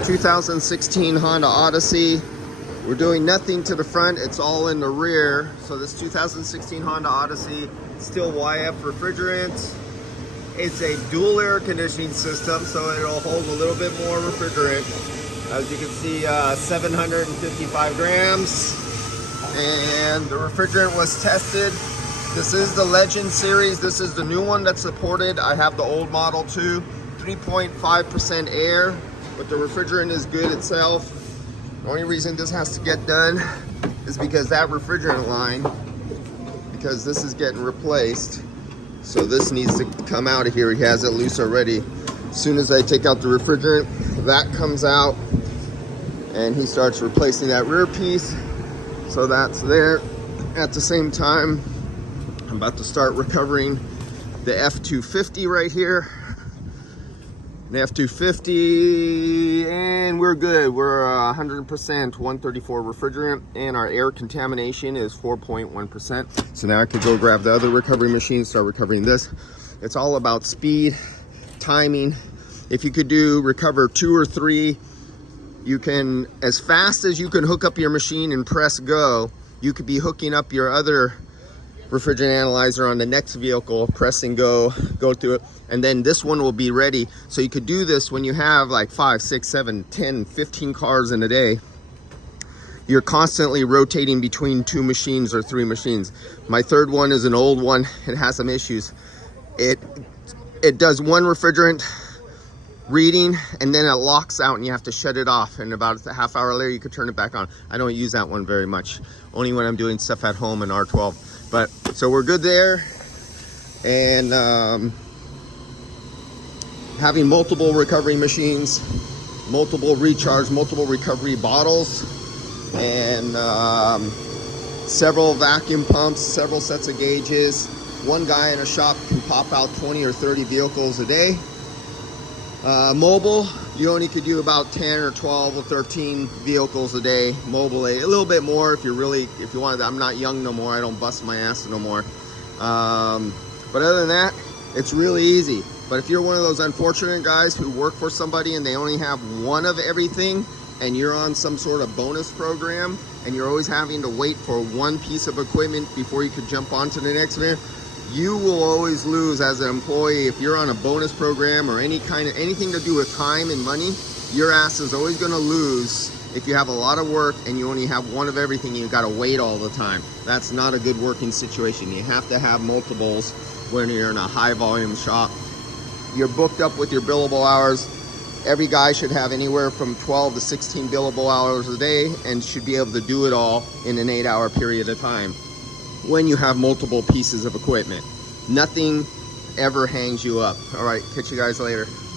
2016 Honda Odyssey. We're doing nothing to the front, it's all in the rear. So this 2016 Honda Odyssey, still YF refrigerant. It's a dual air conditioning system, so it'll hold a little bit more refrigerant. As you can see, 755 grams. And the refrigerant was tested. This is the Legend series. This is the new one that's supported. I have the old model too. 3.5% air, but the refrigerant is good itself. The only reason this has to get done is because that refrigerant line, because this is getting replaced. So this needs to come out of here. He has it loose already. As soon as I take out the refrigerant, that comes out and he starts replacing that rear piece. So that's there. At the same time, I'm about to start recovering the F250 right here. The F250, and we're good. We're 100% 134 refrigerant, and our air contamination is 4.1%. So now I could go grab the other recovery machine, start recovering this. It's all about speed, timing. If you could recover 2 or 3, you can, as fast as you can hook up your machine and press go, you could be hooking up your other refrigerant analyzer on the next vehicle, press and go through it, and then this one will be ready. So you could do this when you have like 5, 6, 7, 10, 15 cars in a day. You're constantly rotating between 2 machines or 3 machines. My third one is an old one. It has some issues. It does one refrigerant reading and then it locks out and you have to shut it off, and about a half hour later you could turn it back on. I don't use that one very much, only when I'm doing stuff at home in R12. But so we're good there. And having multiple recovery machines, multiple recharge, multiple recovery bottles, and several vacuum pumps, several sets of gauges. One guy in a shop can pop out 20 or 30 vehicles a day. Mobile, you only could do about 10 or 12 or 13 vehicles a day. Mobile, a little bit more if you wanted. I'm not young no more. I don't bust my ass no more. But other than that, it's really easy. But if you're one of those unfortunate guys who work for somebody and they only have one of everything, and you're on some sort of bonus program, and you're always having to wait for one piece of equipment before you could jump onto the next one, you will always lose as an employee. If you're on a bonus program or anything to do with time and money, your ass is always going to lose if you have a lot of work and you only have one of everything. You got to wait all the time. That's not a good working situation. You have to have multiples when you're in a high volume shop. You're booked up with your billable hours. Every guy should have anywhere from 12 to 16 billable hours a day and should be able to do it all in an 8-hour period of time. When you have multiple pieces of equipment, nothing ever hangs you up. All right, catch you guys later.